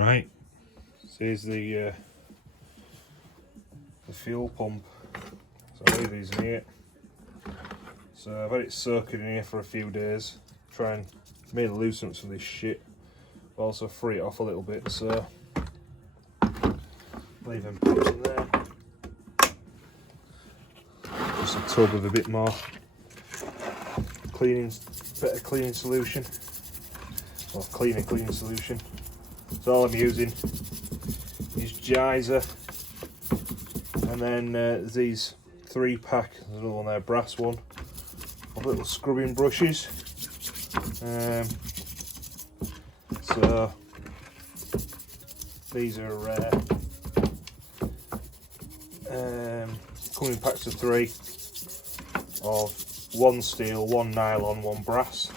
Right, so here's the fuel pump. So I'll leave these in here. So I've had it soaking in here for a few days, try and mainly loosen up some of this shit, but also free it off a little bit. So leave them pumps in there. Just a tub of a bit more better cleaning solution, or cleaning solution. So all I'm using is Geyser, and then there's these 3-pack, there's another one there, brass one, of little scrubbing brushes. So these are coming in packs of 3, of 1 steel, 1 nylon, 1 brass.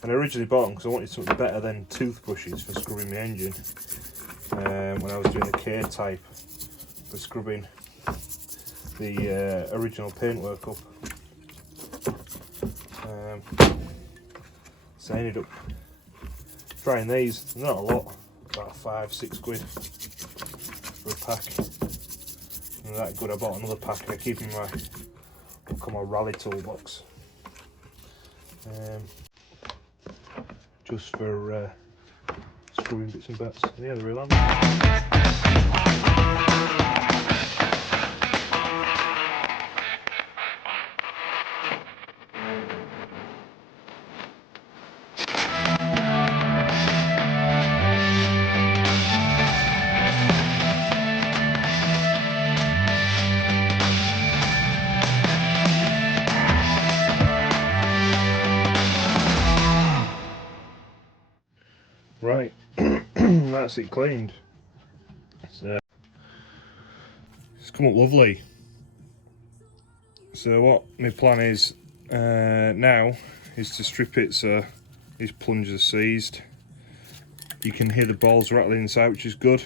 And I originally bought them because I wanted something better than toothbrushes for scrubbing my engine when I was doing the K-type for scrubbing the original paintwork up. So I ended up trying these. Not a lot, about 5-6 quid for a pack. And that good, I bought another pack and I keep in my rally toolbox. Just for screwing bits and bats. Yeah, they're real handy. Right, that's it cleaned. So it's come up lovely. So what my plan is now is to strip it so these plungers are seized. You can hear the balls rattling inside, which is good.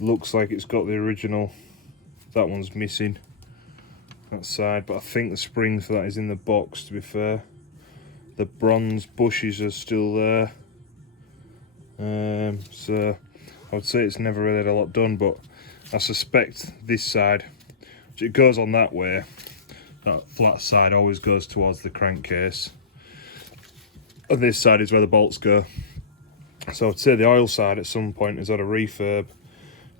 Looks like it's got the original. That one's missing, that side, but I think the spring for that is in the box, to be fair. The bronze bushes are still there. So I would say it's never really had a lot done, but I suspect this side, which it goes on that way, that flat side always goes towards the crankcase, and this side is where the bolts go. So I'd say the oil side at some point has had a refurb,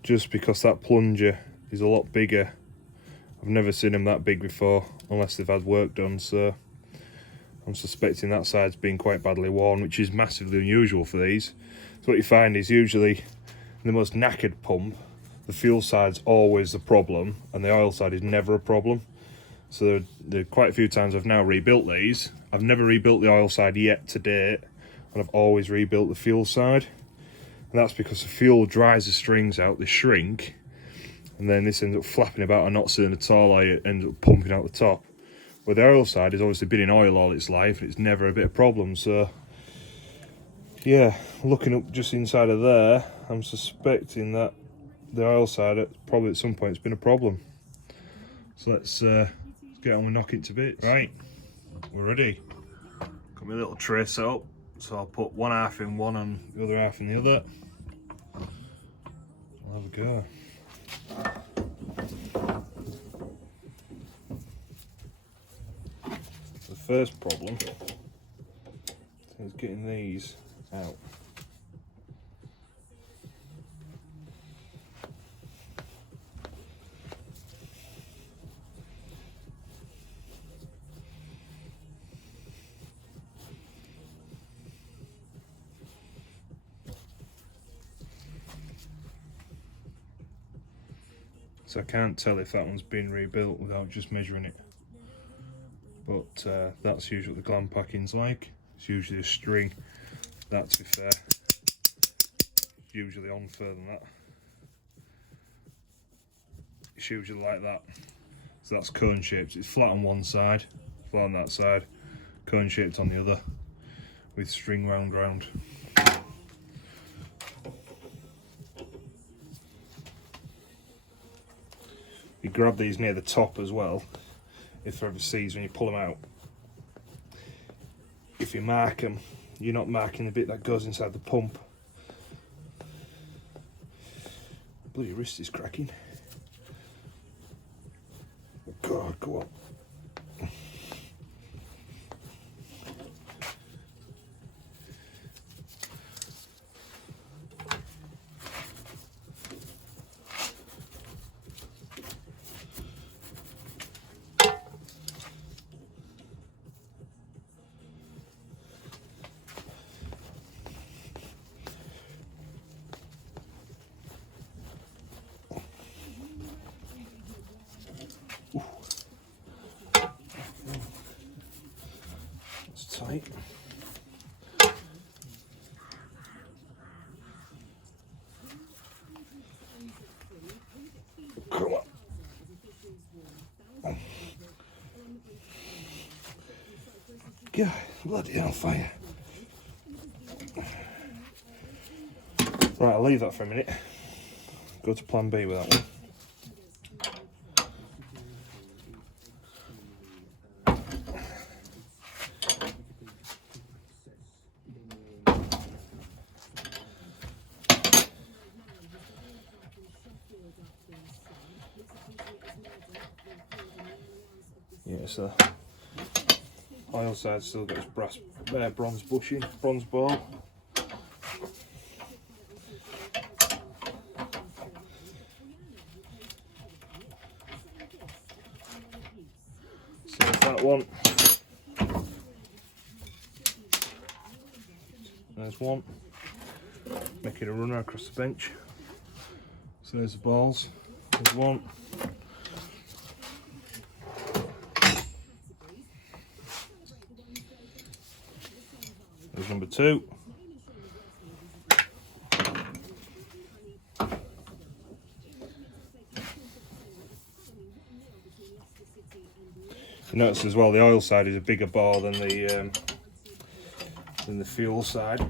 just because that plunger is a lot bigger. I've never seen them that big before, unless they've had work done, so I'm suspecting that side's been quite badly worn, which is massively unusual for these. So what you find is usually in the most knackered pump, the fuel side's always the problem and the oil side is never a problem. So there quite a few times I've now rebuilt these. I've never rebuilt the oil side yet to date, and I've always rebuilt the fuel side. And that's because the fuel dries the strings out, they shrink, and then this ends up flapping about and not sitting at all, or it ends up pumping out the top. Where the oil side has obviously been in oil all its life, and it's never a bit of problem. So yeah, looking up just inside of there, I'm suspecting that the oil side probably at some point has been a problem. So let's get on and knock it to bits. Right, we're ready. Got my little tray set up, so I'll put one half in one and the other half in the other. I'll have a go. The first problem is getting these out. So I can't tell if that one's been rebuilt without just measuring it. But that's usually what the glam packing's like. It's usually a string. That, to be fair, is usually on further than that. It's usually like that. So that's cone shaped. It's flat on one side, flat on that side, cone shaped on the other, with string round. You grab these near the top as well, if they're ever seized when you pull them out. if you mark them, you're not marking the bit that goes inside the pump. Bloody wrist is cracking. God, go on. It's tight. Come on. God, bloody hell, fire. Right, I'll leave that for a minute. Go to plan B with that one. Yeah, so oil side still got its bronze bushing, bronze ball. So that one. There's one. Making a runner across the bench. So there's the balls. There's one. There's number two. You notice as well the oil side is a bigger ball than the fuel side.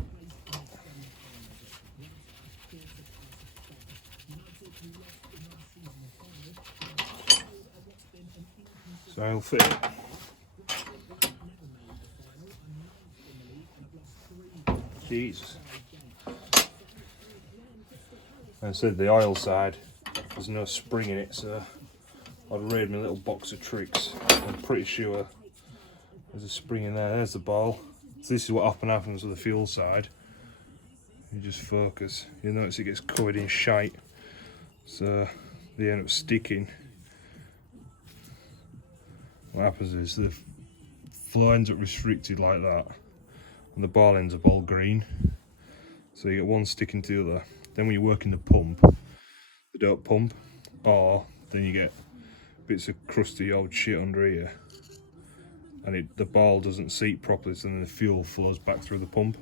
So I'll fit it. Jesus. I said the oil side, there's no spring in it, so I'd raid my little box of tricks. I'm pretty sure there's a spring in there. There's the ball. So this is what often happens with the fuel side. You just focus. You'll notice it gets covered in shite, so they end up sticking. What happens is the flow ends up restricted like that, and the ball ends up all green. So you get one sticking to the other. Then when you're working the pump, they don't pump, or then you get bits of crusty old shit under here, and the ball doesn't seat properly, so then the fuel flows back through the pump.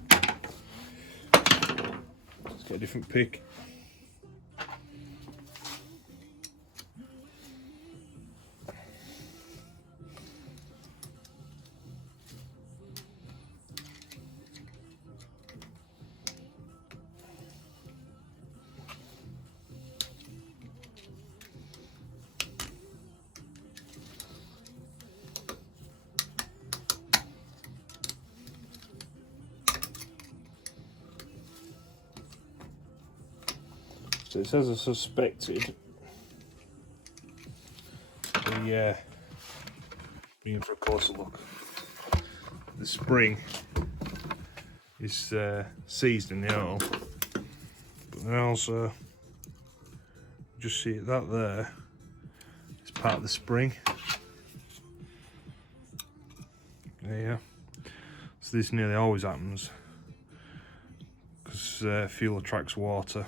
Let's get a different pick. So it says I suspected the bring in for a closer look. The spring is seized in the oil, but then also just see that there is part of the spring. Yeah. So this nearly always happens because fuel attracts water.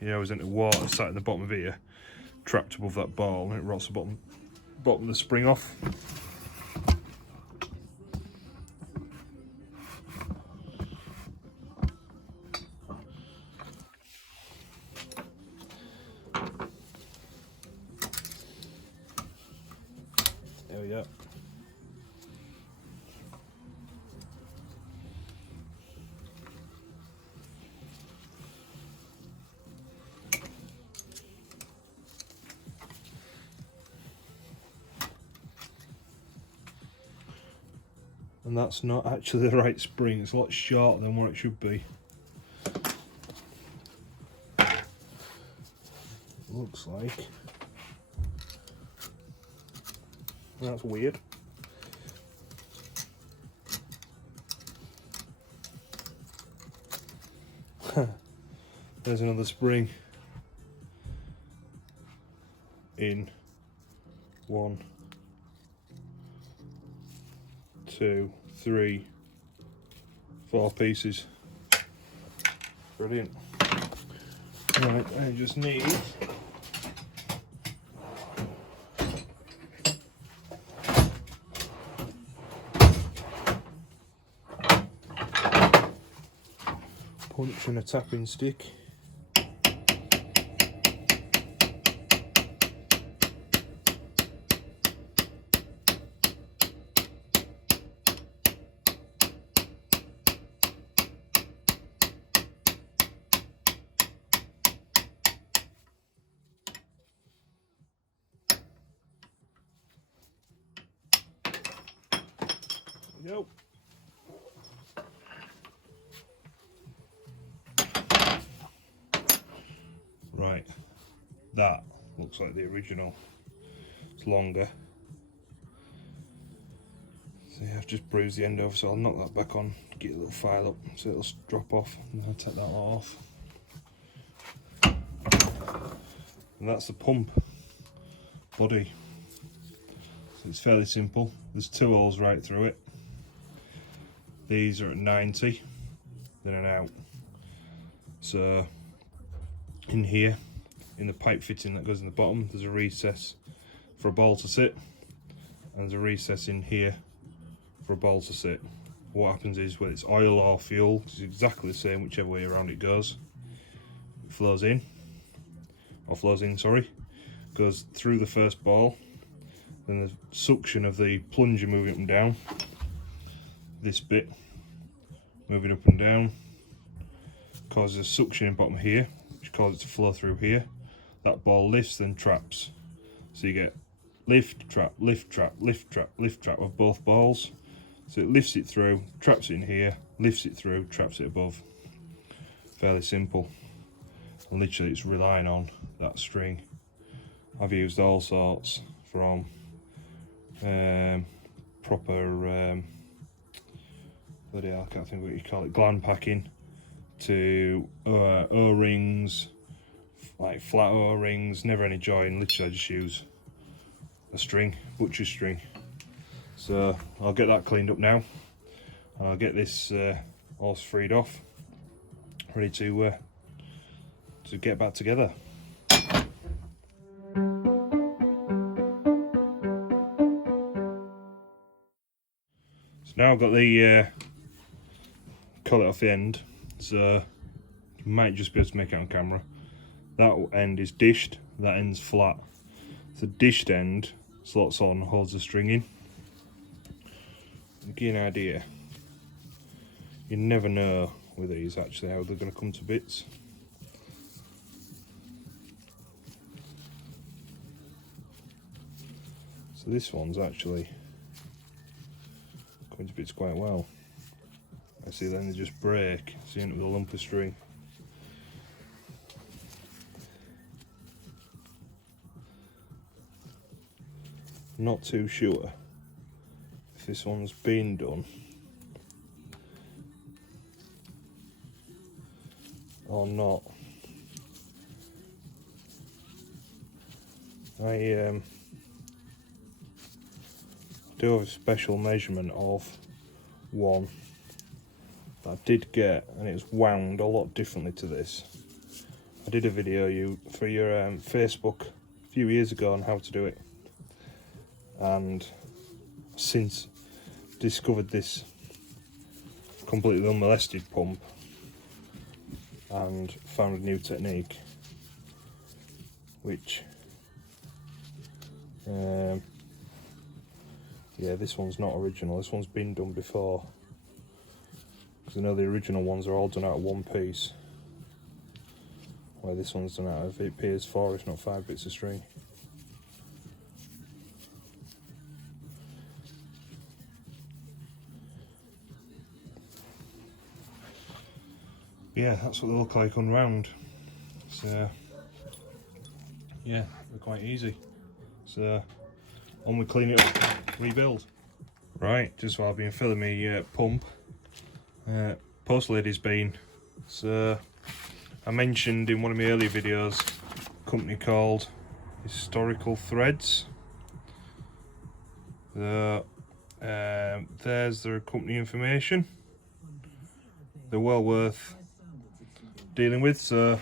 You always enter water sat in the bottom of here, trapped above that ball, and it rots the bottom of the spring off. There we go. and that's not actually the right spring. It's a lot shorter than what it should be. Looks like. That's weird. There's another spring in 1, 2, 3, 4 pieces. Brilliant. Right, I just need punch and a tapping stick. Go. Right, that looks like the original. It's longer. So yeah, I've just bruised the end over, so I'll knock that back on, get a little file up so it'll drop off, and then I'll take that lot off. And that's the pump body. So it's fairly simple. There's 2 holes right through it. These are at 90, then and out. So in here, in the pipe fitting that goes in the bottom, there's a recess for a ball to sit, and there's a recess in here for a ball to sit. What happens is, whether it's oil or fuel, it's exactly the same whichever way around it goes. It flows in, goes through the first ball, then the suction of the plunger moving up and down, this bit moving up and down, causes a suction in the bottom here, which causes it to flow through here. That ball lifts, then traps. So you get lift, trap, lift, trap, lift, trap, lift, trap of both balls. So it lifts it through, traps it in here, lifts it through, traps it above. Fairly simple. And literally it's relying on that string. I've used all sorts, from proper bloody hell, I can't think what you call it, gland packing, to O-rings, like flat O-rings, never any join. Literally I just use a string, butcher string. So I'll get that cleaned up now, and I'll get this horse freed off, ready to get back together. So now I've got the collet off the end, so you might just be able to make it on camera. That end is dished, that end's flat. The dished end slots on, holds the string in. To give you an idea, you never know with these actually how they're going to come to bits. So this one's actually going to bits quite well. I see then they just break, so you end up with a lump of string. Not too sure if this one's been done or not. I do have a special measurement of one that I did get, and it's wound a lot differently to this. I did a video for your Facebook a few years ago on how to do it, and since discovered this completely unmolested pump and found a new technique, which yeah, this one's not original. This one's been done before, because I know the original ones are all done out of one piece, where this one's done out of, it appears, 4 if not 5 bits of string. Yeah, that's what they look like unwound. So yeah, they're quite easy. So on we clean it up, rebuild. Right, just while I've been filling my pump, post lady's been. So I mentioned in one of my earlier videos a company called Historical Threads. So there's their company information. They're well worth dealing with. So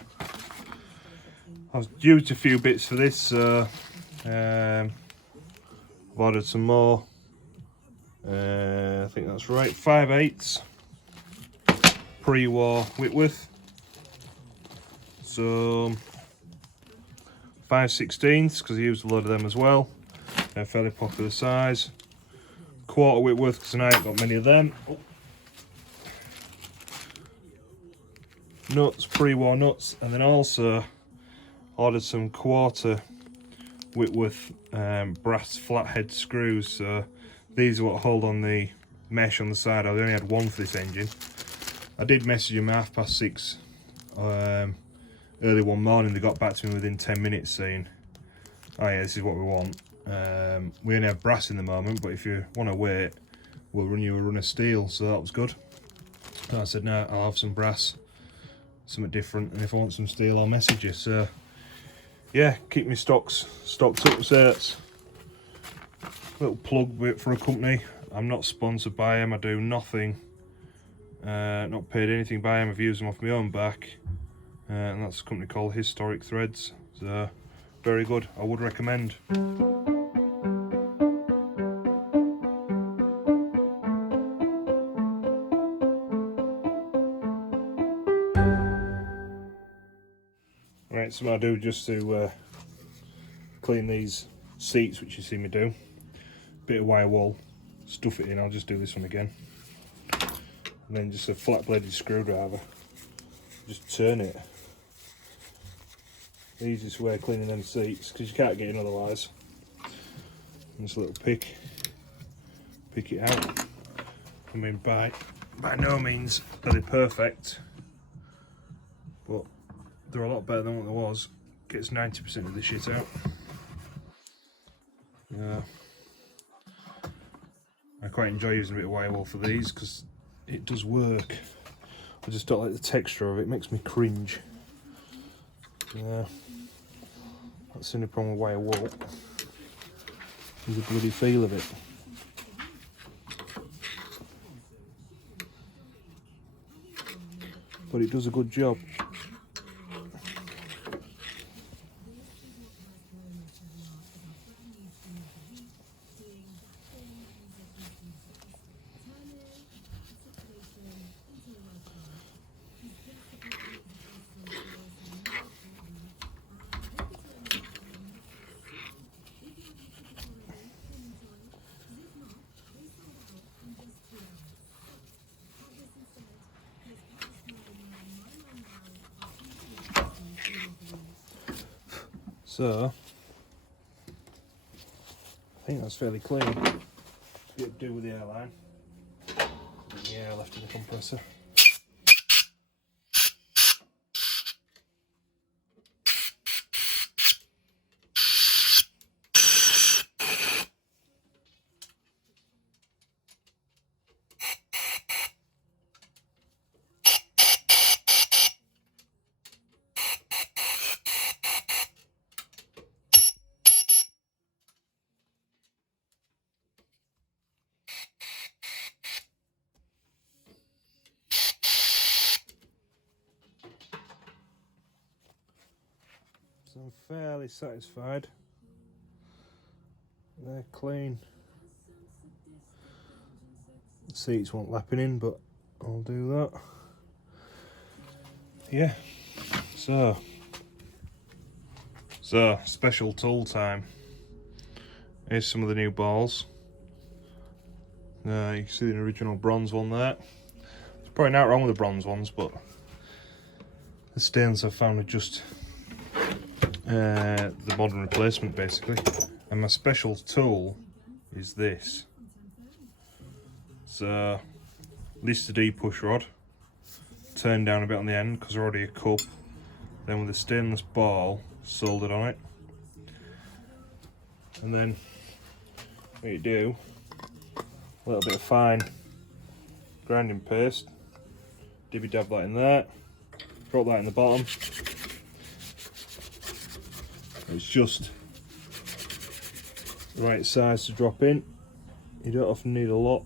I've used a few bits for this, so I've ordered some more. I think that's right, 5/8 pre-war Whitworth, some 5/16 because I used a load of them as well. They're fairly popular size. Quarter Whitworth because I ain't got many of them. Nuts, pre-war nuts, and then also ordered some quarter Whitworth brass flathead screws. So these are what hold on the mesh on the side. I only had one for this engine. I did message them at 6:30 early one morning. They got back to me within 10 minutes saying, oh yeah, this is what we want. We only have brass in the moment, but if you want to wait, we'll run you a run of steel. So that was good. And I said, no, I'll have some brass, something different, and if I want some steel, I'll message you. So yeah, keep my stocks stocked up. So it's a little plug for a company. I'm not sponsored by them. I do nothing. Not paid anything by them. I've used them off my own back, and that's a company called Historic Threads. So very good. I would recommend. Right, so what I do just to clean these seats, which you see me do, bit of wire wool, stuff it in. I'll just do this one again, and then just a flat bladed screwdriver, just turn it. The easiest way of cleaning them seats, because you can't get in otherwise. And just a little pick it out. I mean, by no means are they perfect, but they're a lot better than what there was. Gets 90% of the shit out. Yeah, I quite enjoy using a bit of wire wool for these because it does work. I just don't like the texture of it. It makes me cringe. Yeah, that's the only problem with wire wool. Is the bloody feel of it. But it does a good job. So, I think that's fairly clean. Bit to do with the airline. Yeah, left in the compressor. So I'm fairly satisfied. They're clean. The seats won't lapping in, but I'll do that. Yeah. So special tool time. Here's some of the new balls. You can see the original bronze one there. There's probably nothing wrong with the bronze ones, but the stains I've found are just the modern replacement basically. And my special tool is this. It's a Lister D push rod, turned down a bit on the end because they're already a cup. Then with a stainless ball soldered on it. And then what you do, a little bit of fine grinding paste, dibby dab that in there, drop that in the bottom. It's just the right size to drop in. You don't often need a lot.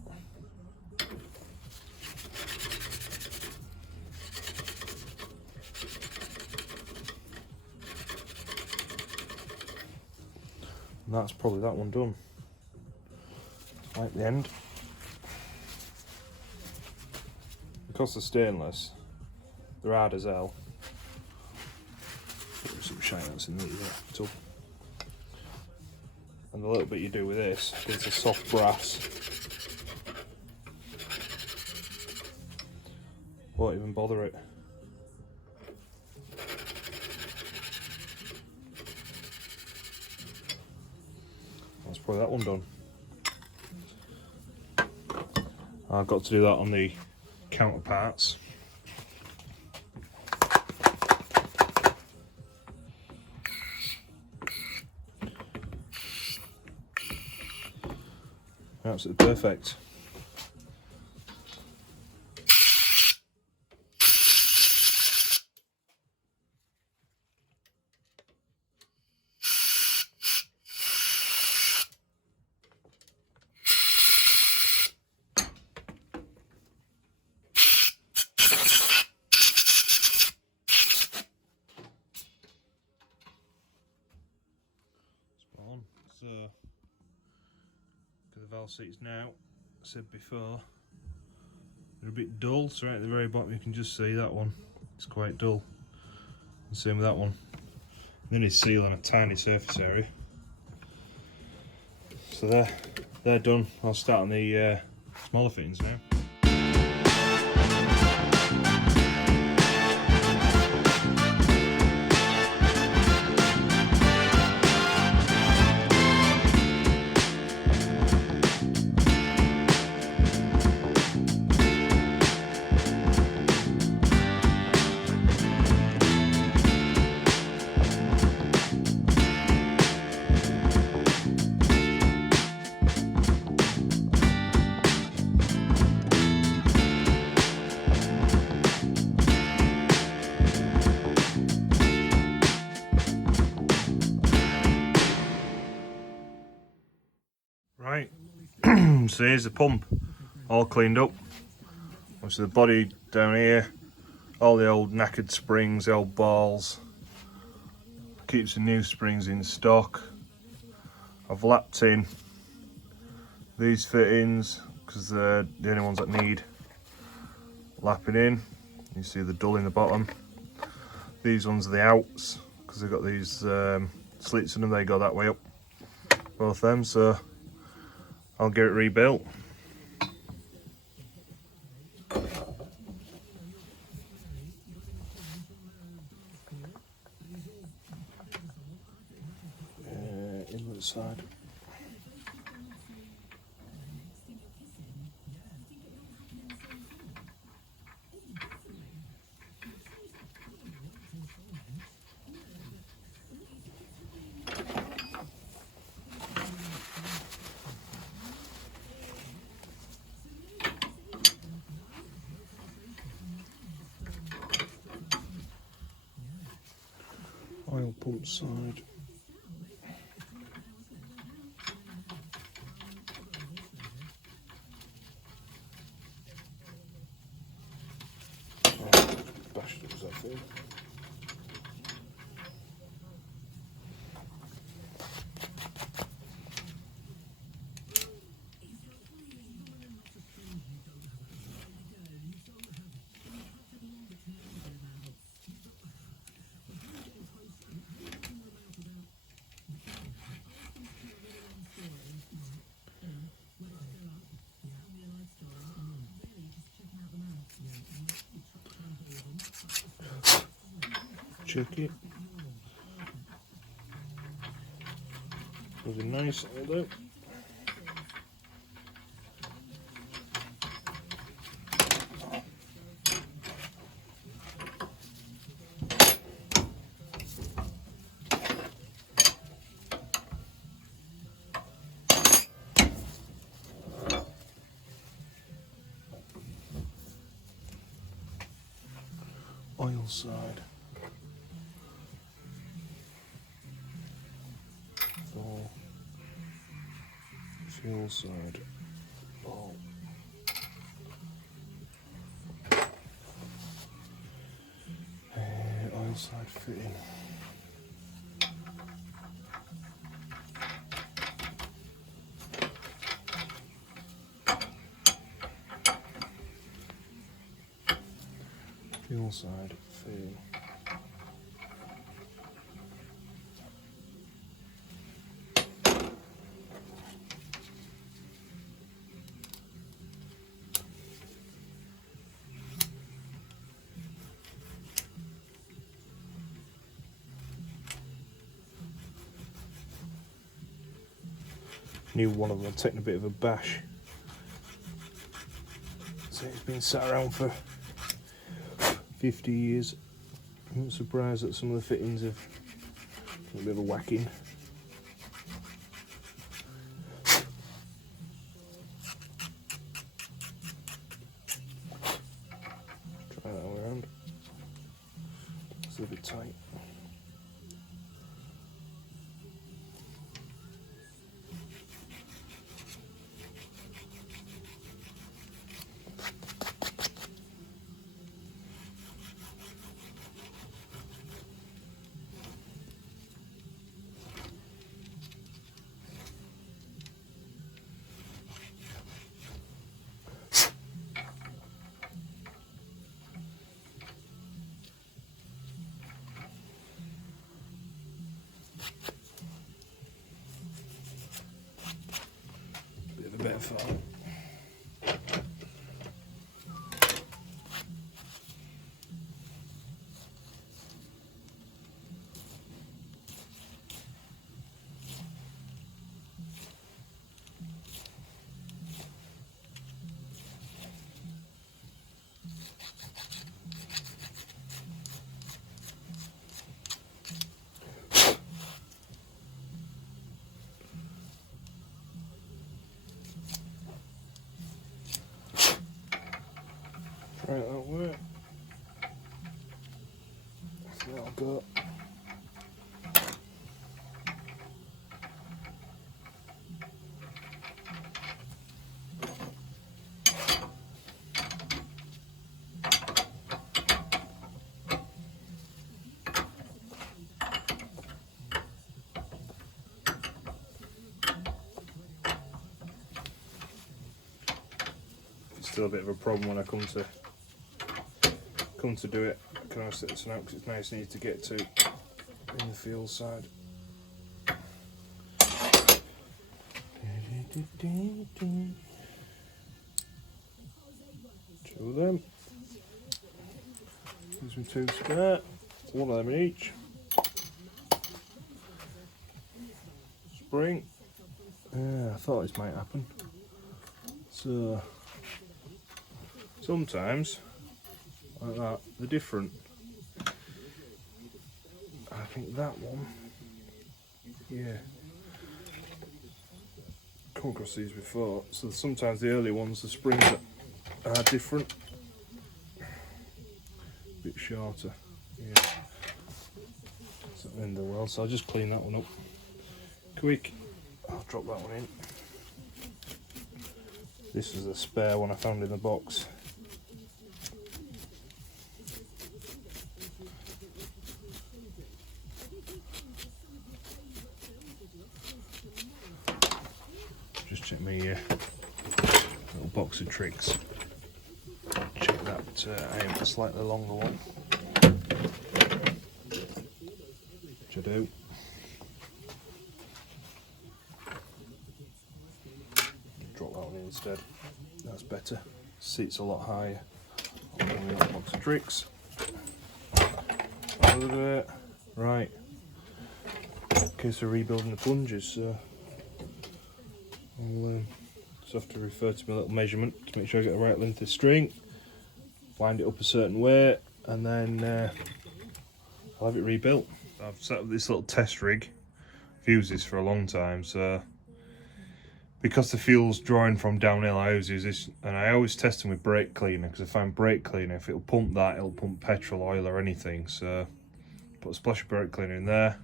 And that's probably that one done. Like the end. Because they're stainless, they're hard as hell. Put some shine that's in the tub. And the little bit you do with this is a soft brass. Won't even bother it. That's probably that one done. I've got to do that on the counterparts. Absolutely perfect. So, the valve seats now, I said before, they're a bit dull, so right at the very bottom you can just see that one, it's quite dull. And same with that one. Then it's sealed on a tiny surface area. So they're done. I'll start on the smaller fittings now. Right, so here's the pump, all cleaned up. Obviously the body down here, all the old knackered springs, the old balls. Keeps the new springs in stock. I've lapped in these fittings because they're the only ones that need lapping in. You see the dull in the bottom. These ones are the outs because they've got these slits in them, they go that way up, both them, so I'll get it rebuilt. Inlet side. Oil pump side. Bashed it as I feel. Check it. Looking nice, although. oil side. Ball. Fuel side. Ball. Oil side fitting. Fuel side fitting. New one of them, I've taken a bit of a bash. So it's been sat around for 50 years. I'm not surprised that some of the fittings have a bit of a whacking. Try that all around. It's a little bit tight. Bit of fun. Right, that'll work. So that'll go. It's still a bit of a problem when I come to do it. I can always set this one out because it's nice and easy to get to in the fuel side. Two of them. Gives me two spare. One of them in each. Spring. Yeah, I thought this might happen. So sometimes like that, they're different. I think that one, yeah, come across these before. So sometimes the early ones, the springs are different, a bit shorter. Yeah, so end the well. So I'll just clean that one up quick. I'll drop that one in. This is a spare one I found in the box. Just check my little box of tricks. Check that I have a slightly longer one. Which I do. Drop that one in instead. That's better. Seat's a lot higher. Box of tricks. Right. Case of rebuilding the plungers, so I'll just have to refer to my little measurement to make sure I get the right length of string, wind it up a certain way, and then I'll have it rebuilt. I've set up this little test rig. I've used this for a long time, so because the fuel's drawing from downhill, I always use this, and I always test them with brake cleaner, because I find brake cleaner, if it'll pump that, it'll pump petrol, oil or anything. So put a splash of brake cleaner in there,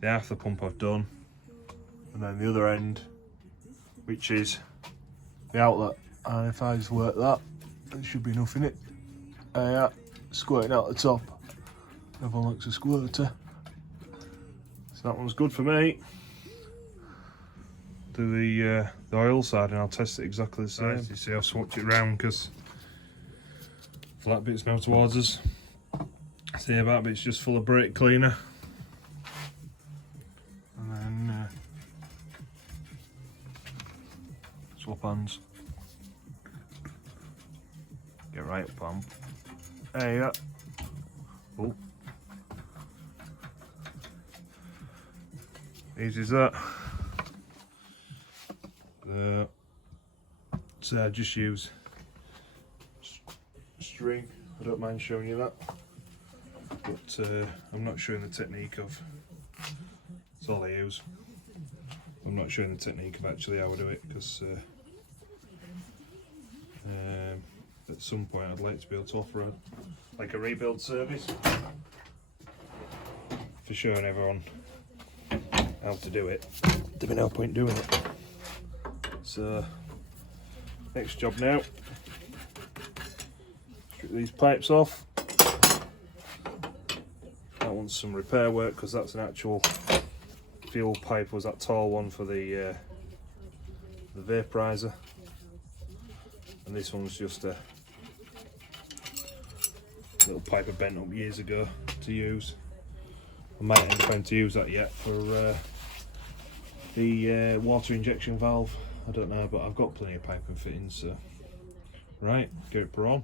the half the pump I've done, and then the other end, which is the outlet, and if I just work that, there should be enough in it. Yeah, squirting out the top. Everyone likes a squirter. So that one's good for me. Do the oil side and I'll test it exactly the same. You see I've swapped it round because flat bit's now towards us. See, that bit's just full of brake cleaner. And then swap hands. Get right up on. There you go. Oh. Easy as that. So I just use string. I don't mind showing you that, but I'm not showing the technique of. That's all I use. I'm not showing the technique of actually how I do it, because at some point I'd like to be able to offer a rebuild service for showing everyone how to do it. There'd be no point doing it. So next job now, strip these pipes off. That one's some repair work, because that's an actual fuel pipe, was that tall one for the vaporizer, and this one's just a little pipe I bent up years ago to use. I might end up having to use that yet for the water injection valve. I don't know, but I've got plenty of pipe and fittings, so right, get it put on.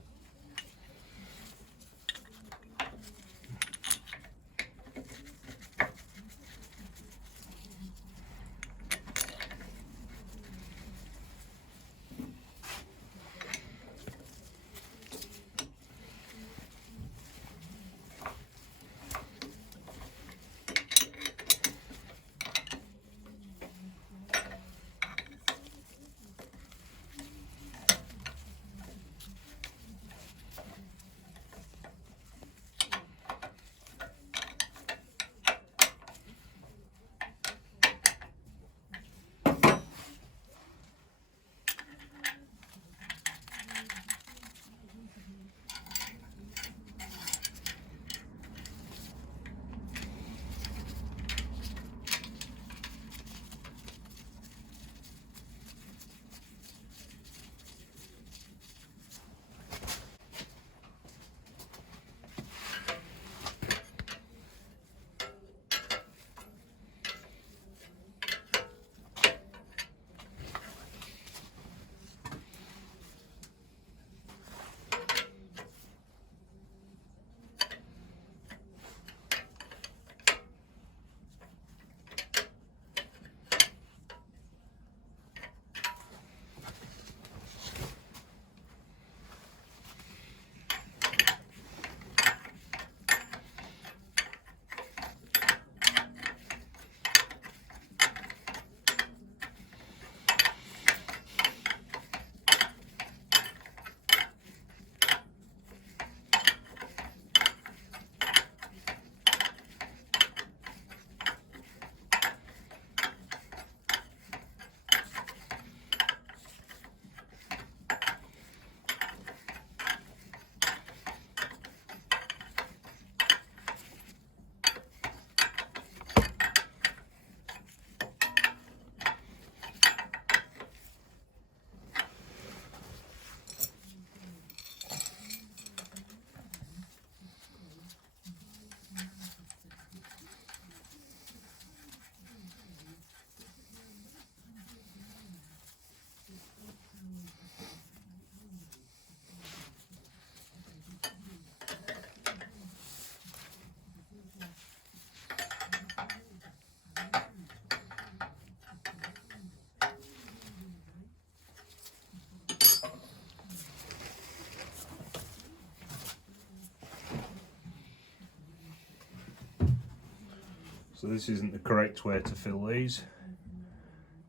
So this isn't the correct way to fill these.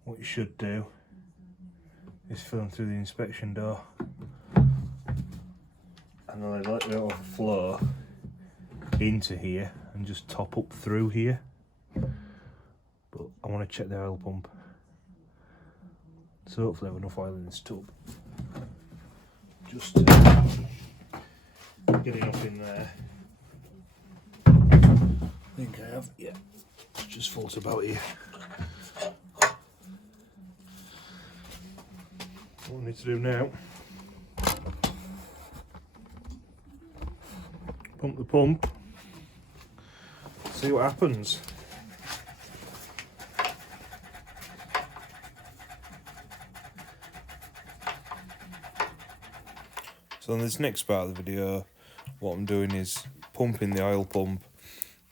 What it should do is film through the inspection door, and then I let it overflow into here and just top up through here. But I want to check the oil pump, so hopefully I have enough oil in this tub. Just get enough in there. I think I have, yeah. It's just full to about here. What I need to do now, pump the pump, see what happens. So in this next part of the video, what I'm doing is pumping the oil pump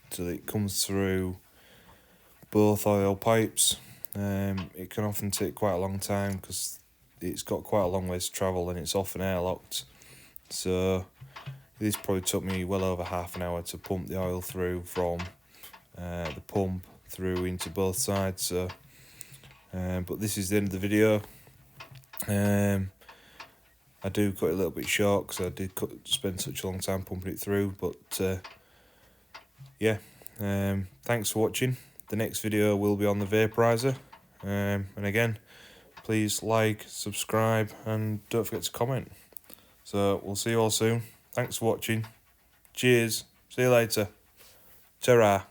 so that it comes through both oil pipes. It can often take quite a long time because it's got quite a long ways to travel and it's often airlocked. So this probably took me well over half an hour to pump the oil through from the pump through into both sides. So, but this is the end of the video. I do cut it a little bit short because I did spend such a long time pumping it through, but yeah, thanks for watching. The next video will be on the vaporizer, and again, please like, subscribe, and don't forget to comment. So we'll see you all soon. Thanks for watching. Cheers. See you later. Tarra.